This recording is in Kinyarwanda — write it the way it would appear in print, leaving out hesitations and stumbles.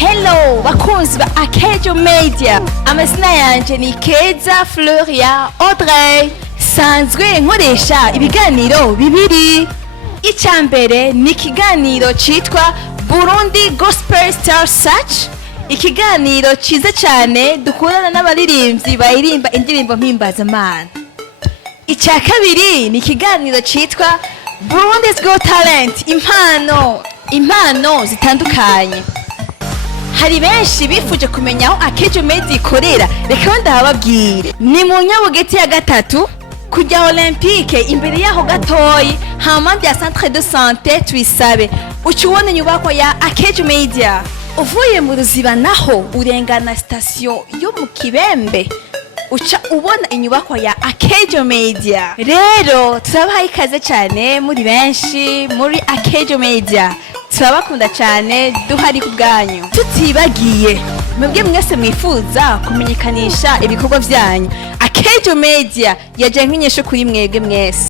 Hello bakunzi ba Akejo Media, amazina yanje ni Keza Floria Audrey. Sanzwe nkoresha ibiganiro bibiri. Icambere ni ikiganiro citwa Burundi Gospel Star Search, ikiganiro ciza cyane dukorana n'abaririmbyi baririmba indirimbo mpimbazamana. Icya kabiri ni ikiganiro citwa Burundi's Got Talent, impano zitandukanye. Hari benshi bifuje kumenya aho Akejo Media ikorera, reka ndababwire. Ni mu Nyabugete ya gatatu kujya Olympique, imbere yaho gatoyi hampande ya Centre de Santé Twisabe, ucubona inyubako ya Akejo Media. Uvuye mu Ruziba naho urengana station yo mu Kibembe, uca ubona inyubako ya Akejo Media. Rero turabaha ikaze cyane muri benshi muri Akejo Media. Turabakunda cyane, duhari ku bwanyu. Tutibagiye mwebwe mwese mwifuza kumenyekanisha ibikorwa byanyu, Akejo Media yaje nk'inyesho kuri mwebwe mwese.